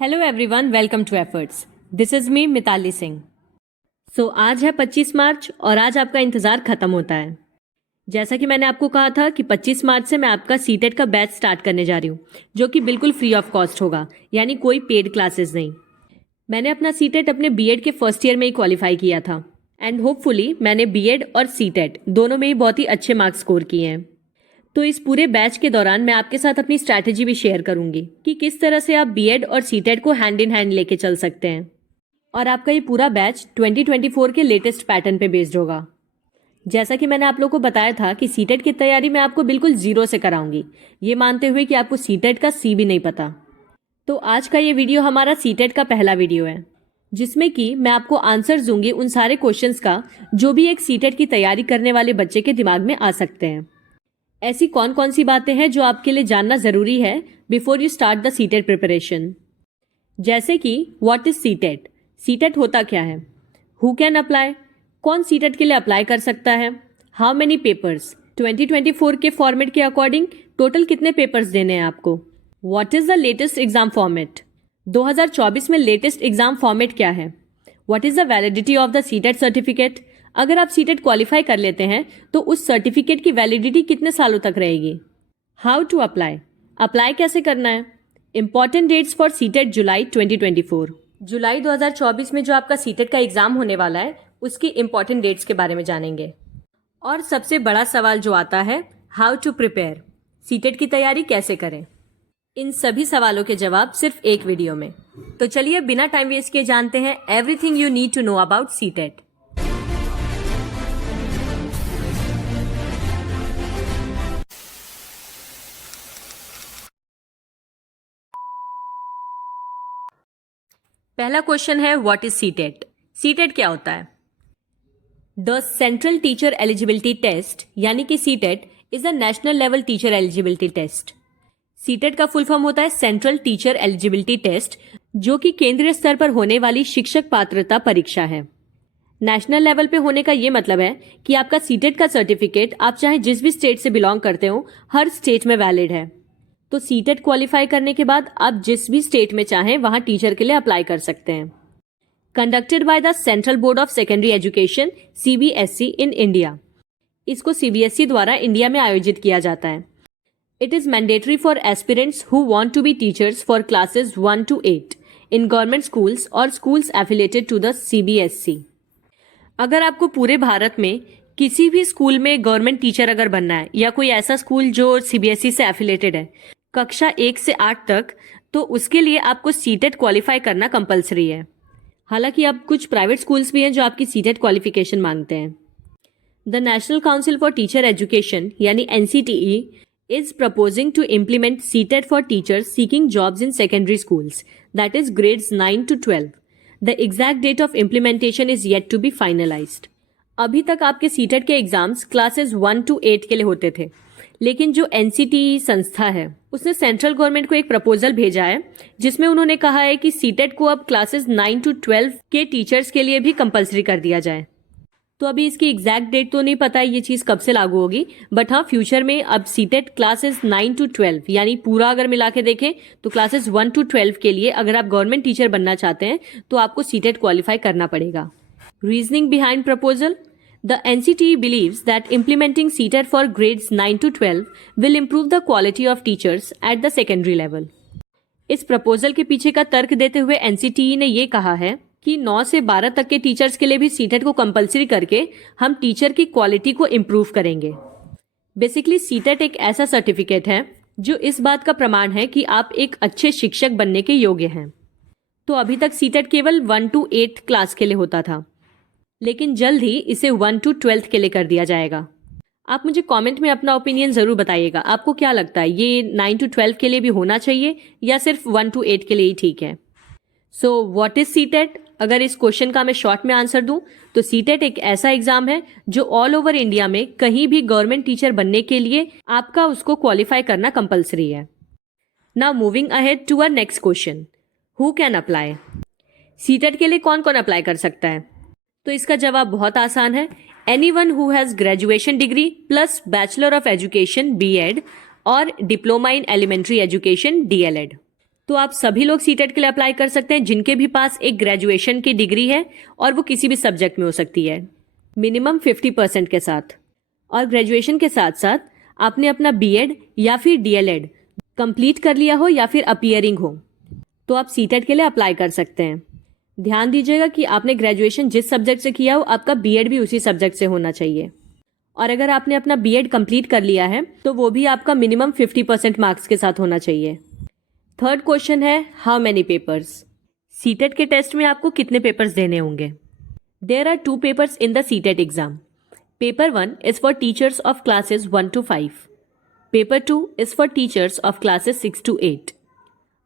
Hello everyone, welcome to efforts. This is me Mitali Singh. आज है 25 मार्च और आज आपका इंतज़ार ख़त्म होता है। जैसा कि मैंने आपको कहा था कि 25 मार्च से मैं आपका सीटेट का बैच स्टार्ट करने जा रही हूँ, जो कि बिल्कुल फ्री ऑफ कॉस्ट होगा, यानी कोई पेड क्लासेस नहीं। मैंने अपना सीटेट अपने बीएड के फर्स्ट ईयर में ही क्वालिफाई किया था एंड होपफुली मैंने बीएड और सीटेट दोनों में ही बहुत ही अच्छे मार्क्स स्कोर किए हैं। तो इस पूरे बैच के दौरान मैं आपके साथ अपनी स्ट्रैटेजी भी शेयर करूंगी कि किस तरह से आप बीएड और सीटेट को हैंड इन हैंड लेके चल सकते हैं। और आपका ये पूरा बैच 2024 के लेटेस्ट पैटर्न पे बेस्ड होगा। जैसा कि मैंने आप लोगों को बताया था कि सीटेट की तैयारी मैं आपको बिल्कुल जीरो से कराऊंगी, ये मानते हुए कि आपको सीटेट का सी भी नहीं पता। तो आज का ये वीडियो हमारा सीटेट का पहला वीडियो है, जिसमें कि मैं आपको आंसर दूंगी उन सारे क्वेश्चंस का जो भी एक सीटेट की तैयारी करने वाले बच्चे के दिमाग में आ सकते हैं। ऐसी कौन कौन सी बातें हैं जो आपके लिए जानना जरूरी है before you start the CTET preparation. जैसे कि व्हाट इज सीटेट, सीटेट होता क्या है, हु कैन अप्लाई, कौन सीटेट के लिए अप्लाई कर सकता है, हाउ मेनी पेपर्स, 2024 के फॉर्मेट के अकॉर्डिंग टोटल कितने पेपर्स देने हैं आपको, what is the latest exam format, 2024 में लेटेस्ट एग्जाम फॉर्मेट क्या है, what is the validity of the CTET certificate, अगर आप सीटेट क्वालिफाई कर लेते हैं तो उस सर्टिफिकेट की वैलिडिटी कितने सालों तक रहेगी, हाउ टू अप्लाई, अप्लाई कैसे करना है, इंपॉर्टेंट डेट्स फॉर सीटेट जुलाई 2024, जुलाई 2024 में जो आपका सीटेट का एग्जाम होने वाला है उसकी इंपॉर्टेंट डेट्स के बारे में जानेंगे। और सबसे बड़ा सवाल जो आता है, हाउ टू प्रिपेयर, सीटेट की तैयारी कैसे करें। इन सभी सवालों के जवाब सिर्फ एक वीडियो में। तो चलिए बिना टाइम वेस्ट किए जानते हैं everything you need to know about CTET. पहला क्वेश्चन है, व्हाट इज सीटेट। सीटेट क्या होता है? The central teacher eligibility test यानी कि CTET is the national level teacher eligibility test. CTET का फुल फॉर्म होता है सेंट्रल टीचर एलिजिबिलिटी टेस्ट, जो कि केंद्रीय स्तर पर होने वाली शिक्षक पात्रता परीक्षा है। नेशनल लेवल पे होने का ये मतलब है कि आपका सीटेट का सर्टिफिकेट आप चाहे जिस भी स्टेट से बिलोंग करते हो हर स्टेट में वैलिड है। तो सीटेट क्वालिफाई करने के बाद आप जिस भी स्टेट में चाहें वहां टीचर के लिए अप्लाई कर सकते हैं। Conducted by the Central Board of Secondary Education CBSE in India. इसको सीबीएसई द्वारा इंडिया में आयोजित किया जाता है। It is mandatory for aspirants who want to be teachers for classes 1 to 8 in government schools और schools affiliated to the CBSE. अगर आपको पूरे भारत में किसी भी स्कूल में गवर्नमेंट टीचर अगर बनना है या कोई ऐसा स्कूल जो सीबीएसई से एफिलेटेड है कक्षा 1 से 8 तक, तो उसके लिए आपको सीटेट क्वालिफाई करना कंपलसरी है। हालांकि अब कुछ प्राइवेट स्कूल्स भी हैं जो आपकी सीटेट क्वालिफिकेशन मांगते हैं। The national council for teacher education यानी NCTE is proposing to implement CTET for teachers seeking jobs in secondary schools, that is grades 9 to 12. The exact date of implementation is yet to be finalized. अभी तक आपके CTET के exams classes 1 to 8 के लिए होते थे, लेकिन जो एनसीटीई संस्था है उसने सेंट्रल गवर्नमेंट को एक प्रपोजल भेजा है जिसमें उन्होंने कहा है कि सीटेट को अब क्लासेस 9 to 12 के टीचर्स के लिए भी कंपलसरी कर दिया जाए। तो अभी इसकी एग्जैक्ट डेट तो नहीं पता है ये चीज़ कब से लागू होगी, बट हाँ फ्यूचर में अब सीटेट क्लासेस 9 to 12 यानी पूरा अगर मिला के देखें तो क्लासेस 1 to 12 के लिए अगर आप गवर्नमेंट टीचर बनना चाहते हैं तो आपको सीटेट क्वालिफाई करना पड़ेगा। Reasoning behind proposal, the NCTE believes that implementing CTET for grades 9 to 12 will improve the quality of teachers at the secondary level. इस प्रपोजल के पीछे का तर्क देते हुए एनसीटीई ने ये कहा है कि 9 से 12 तक के टीचर्स के लिए भी सीटेट को कंपलसरी करके हम टीचर की क्वालिटी को इम्प्रूव करेंगे। बेसिकली सीटेट एक ऐसा सर्टिफिकेट है जो इस बात का प्रमाण है कि आप एक अच्छे शिक्षक बनने के योग्य हैं। तो अभी तक सीटेट केवल 1 to 8 क्लास के लिए होता था, लेकिन जल्द ही इसे 1 to 12 के लिए कर दिया जाएगा। आप मुझे कमेंट में अपना ओपिनियन जरूर बताइएगा, आपको क्या लगता है ये 9 to 12 के लिए भी होना चाहिए या सिर्फ 1 to 8 के लिए ही ठीक है। So what is CTET? अगर इस क्वेश्चन का मैं शॉर्ट में आंसर दूं तो सीटेट एक ऐसा एग्जाम है जो ऑल ओवर इंडिया में कहीं भी गवर्नमेंट टीचर बनने के लिए आपका उसको क्वालिफाई करना कंपलसरी है। Now moving ahead to our next question, who can apply. CTET के लिए कौन कौन अप्लाई कर सकता है? तो इसका जवाब बहुत आसान है, anyone who has graduation degree plus bachelor of education BEd और diploma in elementary education DElEd. तो आप सभी लोग सीटेट के लिए अप्लाई कर सकते हैं जिनके भी पास एक ग्रेजुएशन की डिग्री है और वो किसी भी सब्जेक्ट में हो सकती है, मिनिमम 50% के साथ। और ग्रेजुएशन के साथ साथ आपने अपना बीएड या फिर डीएलएड कंप्लीट कर लिया हो या फिर अपीयरिंग हो, तो आप सीटेट के लिए अप्लाई कर सकते हैं। ध्यान दीजिएगा कि आपने ग्रेजुएशन जिस सब्जेक्ट से किया हो आपका बीएड भी उसी सब्जेक्ट से होना चाहिए। और अगर आपने अपना बीएड कंप्लीट कर लिया है तो वो भी आपका मिनिमम 50% मार्क्स के साथ होना चाहिए। थर्ड क्वेश्चन है, हाउ मेनी पेपर्स? सीटेट के टेस्ट में आपको कितने पेपर्स देने होंगे? There are 2 papers in the CTET exam. Paper 1 is for teachers of classes 1 to 5। Paper 2 is for teachers of classes 6 to 8।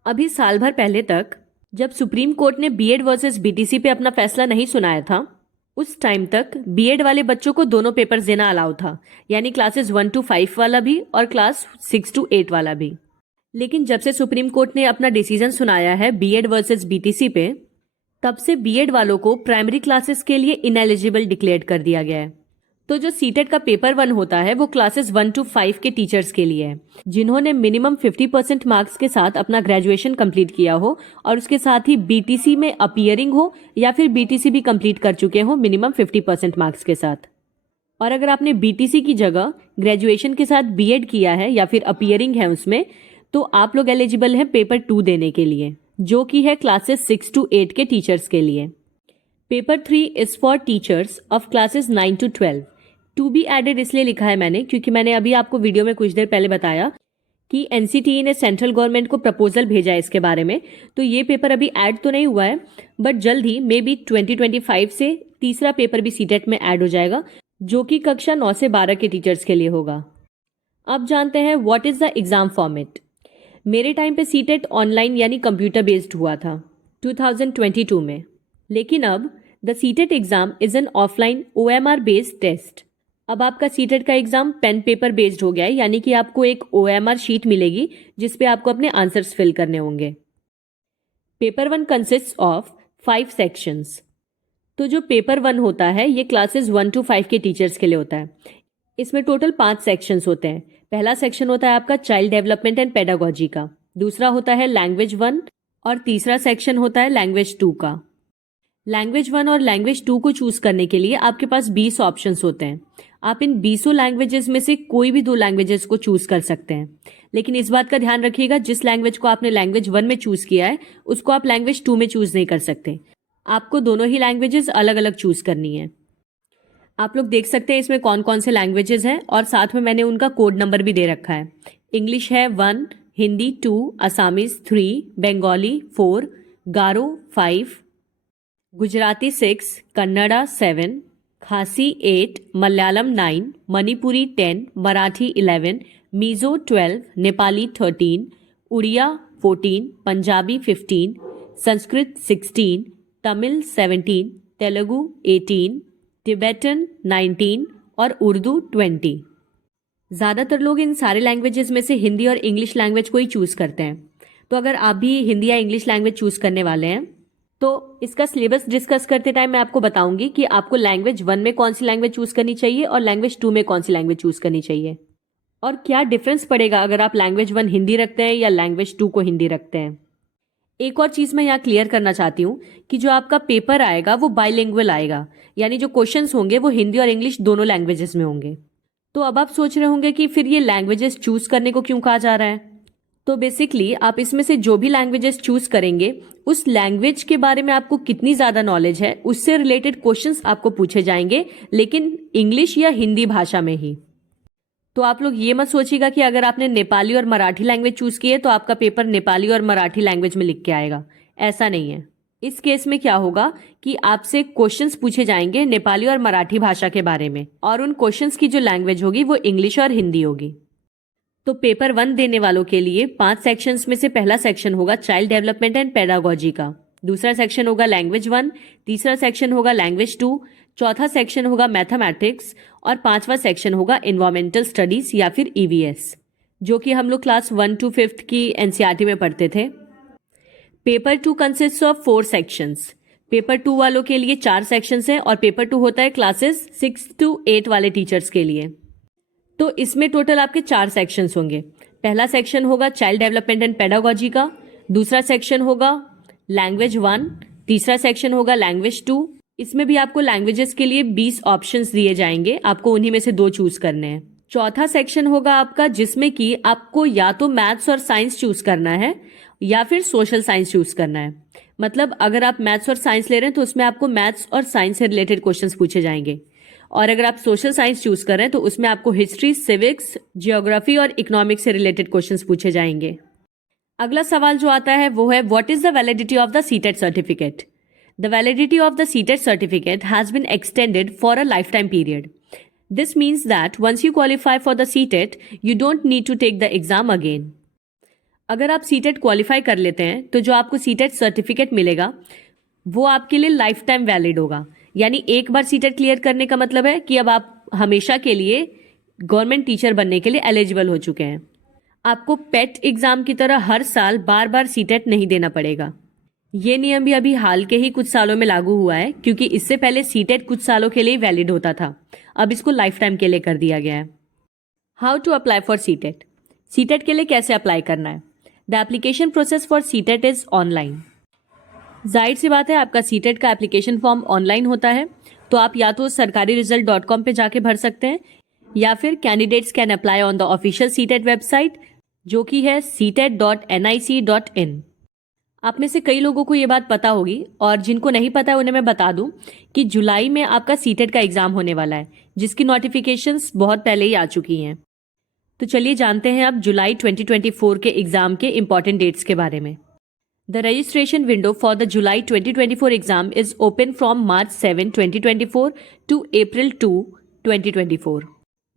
अभी साल भर पहले तक जब सुप्रीम कोर्ट ने बीएड वर्सेस बीटीसी पे अपना फैसला नहीं सुनाया था, उस टाइम तक बीएड वाले बच्चों को दोनों पेपर्स देना अलाउ था, यानी क्लासेस 1 to 5 वाला भी और क्लास 6 to 8 वाला भी। लेकिन जब से सुप्रीम कोर्ट ने अपना डिसीजन सुनाया है बीएड वर्सेस बीटीसी पे, तब से बीएड वालों को प्राइमरी क्लासेस के लिए इनएलिजिबल डिक्लेयर कर दिया गया है। तो जो सीटेट का पेपर 1 होता है वो क्लासेस 1 to 5 के टीचर्स के लिए है, जिन्होंने मिनिमम 50% मार्क्स के साथ अपना ग्रेजुएशन कंप्लीट किया हो और उसके साथ ही बीटीसी में अपीयरिंग हो या फिर बीटीसी भी कंप्लीट कर चुके हो मिनिमम 50% मार्क्स के साथ। और अगर आपने बीटीसी की जगह ग्रेजुएशन के साथ बीएड किया है या फिर अपीयरिंग है उसमें, तो आप लोग एलिजिबल हैं पेपर 2 देने के लिए, जो कि है क्लासेस 6 to 8 के टीचर्स के लिए। Paper 3 is for teachers of classes 9 to 12। To be added इसलिए लिखा है मैंने क्योंकि मैंने अभी आपको वीडियो में कुछ देर पहले बताया कि एनसीटीई ने सेंट्रल गवर्नमेंट को प्रपोजल भेजा है इसके बारे में। तो ये पेपर अभी ऐड तो नहीं हुआ है, बट जल्द ही मे बी 2025 से तीसरा पेपर भी सीटेट में ऐड हो जाएगा, जो कि कक्षा 9 से 12 के टीचर्स के लिए होगा। अब जानते हैं what is the exam format. मेरे टाइम पे सीटेट ऑनलाइन यानी कंप्यूटर बेस्ड हुआ था 2022 में, लेकिन अब the CTET exam is an offline OMR based test. अब आपका सीटेट का एग्जाम पेन पेपर बेस्ड हो गया है, यानी कि आपको एक OMR शीट मिलेगी जिसपे आपको अपने आंसर्स फिल करने होंगे। Paper 1 consist of 5 sections. तो जो पेपर 1 होता है ये क्लासेस 1 to 5 के टीचर्स के लिए होता है। इसमें टोटल 5 सेक्शंस होते हैं। पहला सेक्शन होता है आपका चाइल्ड डेवलपमेंट एंड पेडागोजी का, दूसरा होता है लैंग्वेज 1 और तीसरा सेक्शन होता है लैंग्वेज 2 का। लैंग्वेज 1 और लैंग्वेज 2 को चूज करने के लिए आपके पास 20 ऑप्शंस होते हैं। आप इन 20 लैंग्वेजेस में से कोई भी 2 लैंग्वेजेस को चूज कर सकते हैं, लेकिन इस बात का ध्यान रखिएगा जिस लैंग्वेज को आपने लैंग्वेज 1 में चूज किया है उसको आप लैंग्वेज 2 में चूज नहीं कर सकते। आपको दोनों ही लैंग्वेजेस अलग अलग चूज करनी है। आप लोग देख सकते हैं इसमें कौन कौन से लैंग्वेजेस हैं और साथ में मैंने उनका कोड नंबर भी दे रखा है। इंग्लिश है 1, हिंदी 2, असामीज 3, बंगाली 4, गारो 5, गुजराती 6, कन्नड़ा 7, खासी 8, मलयालम 9, मणिपुरी 10, मराठी 11, मिजो 12, नेपाली 13, उड़िया 14, पंजाबी 15, संस्कृत 16, तमिल 17, तेलुगु 18, तिब्बतन 19 और उर्दू 20। ज़्यादातर लोग इन सारे लैंग्वेजेस में से हिंदी और इंग्लिश लैंग्वेज को ही चूज़ करते हैं। तो अगर आप भी हिंदी या इंग्लिश लैंग्वेज चूज़ करने वाले हैं तो इसका सिलेबस डिस्कस करते टाइम मैं आपको बताऊंगी कि आपको लैंग्वेज 1 में कौन सी लैंग्वेज चूज़ करनी चाहिए और लैंग्वेज 2 में कौन सी लैंग्वेज चूज़ करनी चाहिए, और क्या डिफरेंस पड़ेगा अगर आप लैंग्वेज 1 हिंदी रखते हैं या लैंग्वेज 2 को हिंदी रखते हैं। एक और चीज़ मैं यहाँ क्लियर करना चाहती हूँ कि जो आपका पेपर आएगा वो बाइलिंगुअल आएगा, यानी जो क्वेश्चंस होंगे वो हिंदी और इंग्लिश दोनों लैंग्वेजेस में होंगे। तो अब आप सोच रहे होंगे कि फिर ये लैंग्वेजेस चूज करने को क्यों कहा जा रहा है। तो बेसिकली आप इसमें से जो भी लैंग्वेजेस चूज करेंगे उस लैंग्वेज के बारे में आपको कितनी ज़्यादा नॉलेज है उससे रिलेटेड क्वेश्चंस आपको पूछे जाएंगे, लेकिन इंग्लिश या हिंदी भाषा में ही। तो आप लोग ये मत सोचिएगा कि अगर आपने नेपाली और मराठी लैंग्वेज चूज की है तो आपका पेपर नेपाली और मराठी लैंग्वेज में लिख के आएगा, ऐसा नहीं है। इस केस में क्या होगा कि आपसे क्वेश्चंस पूछे जाएंगे नेपाली और मराठी भाषा के बारे में, और उन क्वेश्चंस की जो लैंग्वेज होगी वो इंग्लिश और हिंदी होगी। तो पेपर 1 देने वालों के लिए 5 सेक्शंस में से पहला सेक्शन होगा चाइल्ड डेवलपमेंट एंड पेडागोजी का, दूसरा सेक्शन होगा लैंग्वेज 1, तीसरा सेक्शन होगा लैंग्वेज 2, चौथा सेक्शन होगा मैथमेटिक्स और 5वां सेक्शन होगा इन्वायरमेंटल स्टडीज या फिर EVS, जो कि हम लोग क्लास 1 to 5 की NCERT में पढ़ते थे। Paper 2 consist of 4 sections. Paper 2 वालों के लिए 4 सेक्शंस हैं और पेपर 2 होता है क्लासेस 6 to 8 वाले टीचर्स के लिए। तो इसमें टोटल आपके 4 सेक्शंस होंगे। पहला सेक्शन होगा चाइल्ड डेवलपमेंट एंड पेडागोजी का, दूसरा सेक्शन होगा लैंग्वेज 1, तीसरा सेक्शन होगा लैंग्वेज 2। इसमें भी आपको लैंग्वेजेस के लिए 20 ऑप्शंस दिए जाएंगे, आपको उन्हीं में से 2 चूज करने हैं। चौथा सेक्शन होगा आपका जिसमें कि आपको या तो मैथ्स और साइंस चूज करना है या फिर सोशल साइंस चूज करना है। मतलब अगर आप मैथ्स और साइंस ले रहे हैं तो उसमें आपको मैथ्स और साइंस से रिलेटेड क्वेश्चंस पूछे जाएंगे, और अगर आप सोशल साइंस चूज कर रहे हैं तो उसमें आपको हिस्ट्री, सिविक्स, जियोग्राफी और इकोनॉमिक्स से रिलेटेड क्वेश्चंस पूछे जाएंगे। अगला सवाल जो आता है वो है what is the validity of the CTET certificate. The validity of the CTET certificate has been extended for a life time period. This means that once you qualify for the CTET you don't need to take the exam again. अगर आप CTET qualify कर लेते हैं तो जो आपको CTET certificate मिलेगा वो आपके लिए लाइफ टाइम वैलिड होगा। यानी एक बार सीटेट क्लियर करने का मतलब है कि अब आप हमेशा के लिए गवर्नमेंट टीचर बनने के लिए एलिजिबल हो चुके हैं। आपको पेट एग्जाम की तरह हर साल बार बार सीटेट नहीं देना पड़ेगा। ये नियम भी अभी हाल के ही कुछ सालों में लागू हुआ है, क्योंकि इससे पहले सीटेट कुछ सालों के लिए वैलिड होता था, अब इसको लाइफ टाइम के लिए कर दिया गया है। How to apply for CTET. CTET के लिए कैसे अप्लाई करना है। The application process for CTET is online. जाहिर सी बात है, आपका सीटेट का एप्लीकेशन फॉर्म ऑनलाइन होता है, तो आप या तो sarkariresult.com पे जाके भर सकते हैं या फिर candidates can apply on the official CTET website जो कि है ctet.nic.in। आप में से कई लोगों को ये बात पता होगी, और जिनको नहीं पता है उन्हें मैं बता दूं कि जुलाई में आपका सीटेट का एग्जाम होने वाला है, जिसकी नोटिफिकेशंस बहुत पहले ही आ चुकी हैं। तो चलिए जानते हैं अब जुलाई 2024 के एग्जाम के इंपॉर्टेंट डेट्स के बारे में। The registration window for the July 2024 exam is open from March 7, 2024 to April 2, 2024।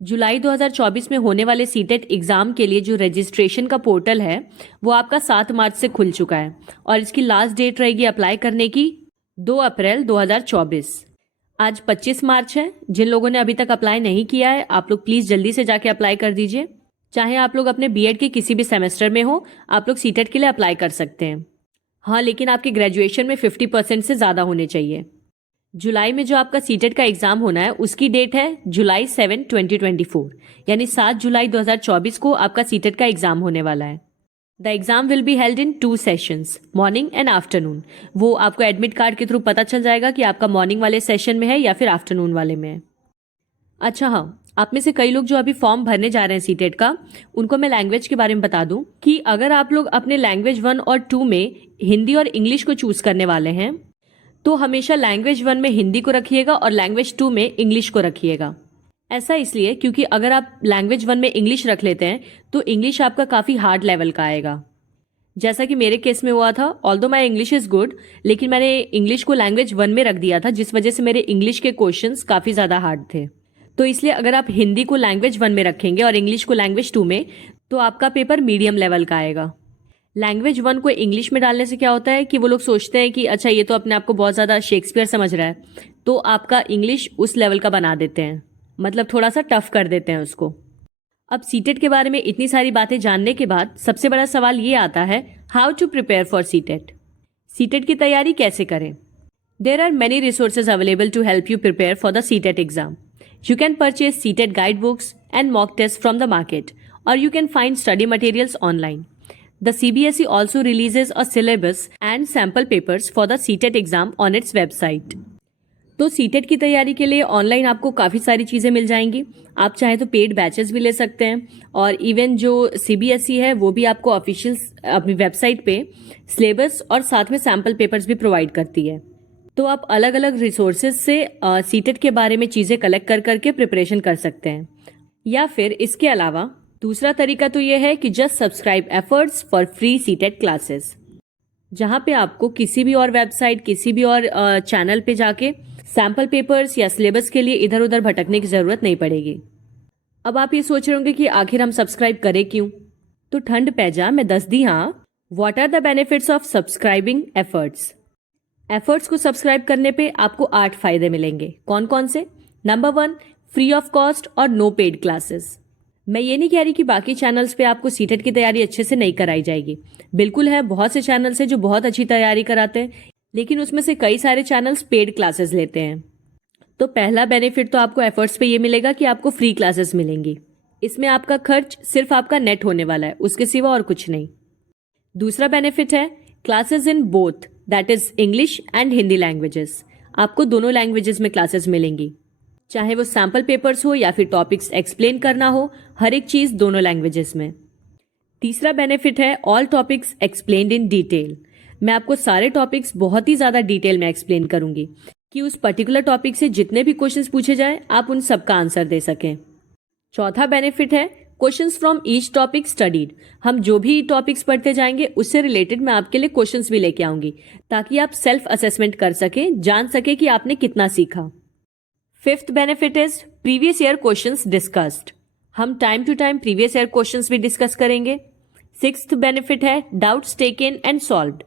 जुलाई 2024 में होने वाले सीटेट एग्जाम के लिए जो रजिस्ट्रेशन का पोर्टल है वो आपका 7 मार्च से खुल चुका है, और इसकी लास्ट डेट रहेगी अप्लाई करने की 2 अप्रैल 2024। आज 25 मार्च है। जिन लोगों ने अभी तक अप्लाई नहीं किया है आप लोग प्लीज़ जल्दी से जाके अप्लाई कर दीजिए। चाहे आप लोग अपने बीएड के किसी भी सेमेस्टर में हो, आप लोग सीटेट के लिए अप्लाई कर सकते हैं। हाँ, लेकिन आपके ग्रेजुएशन में 50% से ज़्यादा होने चाहिए। जुलाई में जो आपका सीटेट का एग्जाम होना है उसकी डेट है जुलाई 7, 2024, यानी 7 जुलाई 2024 को आपका सीटेट का एग्जाम होने वाला है। The exam will be held in 2 sessions, morning and afternoon. वो आपको एडमिट कार्ड के थ्रू पता चल जाएगा कि आपका मॉर्निंग वाले सेशन में है या फिर आफ्टरनून वाले में है। अच्छा हाँ, आप में से कई लोग जो अभी फॉर्म भरने जा रहे हैं सीटेट का, उनको मैं लैंग्वेज के बारे में बता दूं कि अगर आप लोग अपने लैंग्वेज 1 और 2 में हिंदी और इंग्लिश को चूज करने वाले हैं तो हमेशा लैंग्वेज 1 में हिंदी को रखिएगा और लैंग्वेज 2 में इंग्लिश को रखिएगा। ऐसा इसलिए क्योंकि अगर आप लैंग्वेज 1 में इंग्लिश रख लेते हैं तो इंग्लिश आपका काफ़ी हार्ड लेवल का आएगा, जैसा कि मेरे केस में हुआ था। Although my English is good, लेकिन मैंने इंग्लिश को लैंग्वेज 1 में रख दिया था, जिस वजह से मेरे इंग्लिश के क्वेश्चंस काफ़ी ज़्यादा हार्ड थे। तो इसलिए अगर आप हिंदी को लैंग्वेज 1 में रखेंगे और इंग्लिश को लैंग्वेज 2 में, तो आपका पेपर मीडियम लेवल का आएगा। लैंग्वेज 1 को इंग्लिश में डालने से क्या होता है कि वो लोग सोचते हैं कि अच्छा ये तो अपने आप को बहुत ज़्यादा शेक्सपियर समझ रहा है, तो आपका इंग्लिश उस लेवल का बना देते हैं, मतलब थोड़ा सा टफ कर देते हैं उसको। अब सीटेट के बारे में इतनी सारी बातें जानने के बाद सबसे बड़ा सवाल ये आता है, how to prepare for CTET. CTET की तैयारी कैसे करें। There are many resources available to help you prepare for the CTET exam. You can purchase CTET guidebooks and mock tests from the market, or you can find study materials online. The CBSE also releases a syllabus and sample papers for the CTET exam on its website. तो CTET की तैयारी के लिए online आपको काफ़ी सारी चीज़ें मिल जाएंगी। आप चाहे तो पेड बैचेस भी ले सकते हैं, और इवन जो CBSE है वो भी आपको ऑफिशियल अपनी वेबसाइट पे सिलेबस और साथ में सैम्पल पेपर्स भी प्रोवाइड करती है। तो आप अलग अलग रिसोर्सेज से सीटेट के बारे में चीज़ें कलेक्ट कर करके प्रिपरेशन कर सकते हैं। या फिर इसके अलावा दूसरा तरीका तो ये है कि just subscribe efforts for free CTET classes, जहाँ पे आपको किसी भी और वेबसाइट, किसी भी और चैनल पे जाके सैम्पल पेपर्स या सिलेबस के लिए इधर उधर भटकने की ज़रूरत नहीं पड़ेगी। अब आप ये सोच रहे होंगे कि आखिर हम सब्सक्राइब करें क्यों, तो ठंड पै जा, मैं दस दी हाँ। What are the benefits of subscribing Efforts. Efforts को सब्सक्राइब करने पे आपको 8 फायदे मिलेंगे। कौन कौन से। नंबर 1, फ्री ऑफ कॉस्ट और नो पेड क्लासेस। मैं ये नहीं कह रही कि बाकी चैनल्स पे आपको सीटेट की तैयारी अच्छे से नहीं कराई जाएगी, बिल्कुल है, बहुत से चैनल्स हैं जो बहुत अच्छी तैयारी कराते हैं, लेकिन उसमें से कई सारे चैनल्स पेड क्लासेस लेते हैं। तो पहला बेनिफिट तो आपको एफर्ट्स पे ये मिलेगा कि आपको फ्री क्लासेस मिलेंगी। इसमें आपका खर्च सिर्फ आपका नेट होने वाला है, उसके सिवा और कुछ नहीं। दूसरा बेनिफिट है classes in both, that is English and Hindi languages. आपको दोनों लैंग्वेजेस में क्लासेस मिलेंगी, चाहे वो सैम्पल पेपर्स हो या फिर टॉपिक्स एक्सप्लेन करना हो, हर एक चीज़ दोनों लैंग्वेजेस में। तीसरा बेनिफिट है all topics explained in detail. मैं आपको सारे टॉपिक्स बहुत ही ज़्यादा डिटेल में एक्सप्लेन करूंगी कि उस पर्टिकुलर टॉपिक से जितने भी क्वेश्चंस पूछे जाए आप उन सबका आंसर दे सकें। चौथा बेनिफिट है questions from each topic studied. हम जो भी टॉपिक्स पढ़ते जाएंगे उससे रिलेटेड मैं आपके लिए क्वेश्चंस भी लेके आऊंगी ताकि आप सेल्फ असेसमेंट कर सकें, जान सके कि आपने कितना सीखा। Fifth benefit is previous year questions discussed. हम time to time previous year questions भी डिस्कस करेंगे। सिक्स्थ बेनिफिट है डाउट्स टेकन एंड सॉल्व्ड।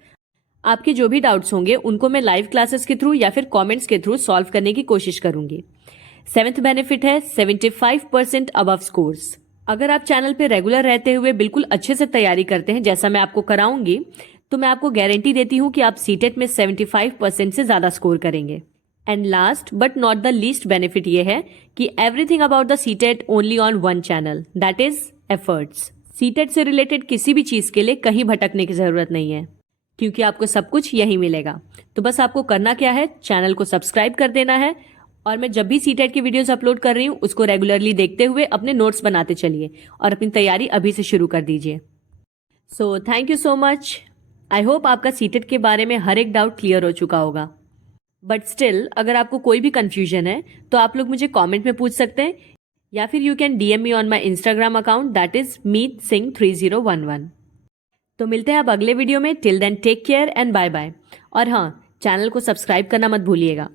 आपके जो भी डाउट्स होंगे उनको मैं लाइव क्लासेस के थ्रू या फिर कमेंट्स के थ्रू सॉल्व करने की कोशिश करूंगी। सेवेंथ बेनिफिट है 75% अबव स्कोर्स। अगर आप चैनल पे रेगुलर रहते हुए बिल्कुल अच्छे से तैयारी करते हैं जैसा मैं आपको कराऊंगी, तो मैं आपको गारंटी देती हूं कि आप सीटेट में 75% से ज्यादा स्कोर करेंगे। And last but not the least benefit ये है कि everything about the CTET only on one channel, that is efforts. CTET से रिलेटेड किसी भी चीज के लिए कहीं भटकने की जरूरत नहीं है क्योंकि आपको सब कुछ यहीं मिलेगा। तो बस आपको करना क्या है, चैनल को सब्सक्राइब कर देना है और मैं जब भी सीटेट की वीडियोस अपलोड कर रही हूँ उसको रेगुलरली देखते हुए अपने नोट्स बनाते चलिए और अपनी तैयारी अभी से शुरू कर दीजिए। So thank you so much. I hope आपका सीटेट के बारे में हर एक डाउट क्लियर हो चुका होगा, बट स्टिल अगर आपको कोई भी कंफ्यूजन है तो आप लोग मुझे कॉमेंट में पूछ सकते हैं या फिर you can DM me on my Instagram account, that is meetsingh3011। तो मिलते हैं अब अगले वीडियो में। Till then take care and bye bye. और हाँ, चैनल को सब्सक्राइब करना मत भूलिएगा।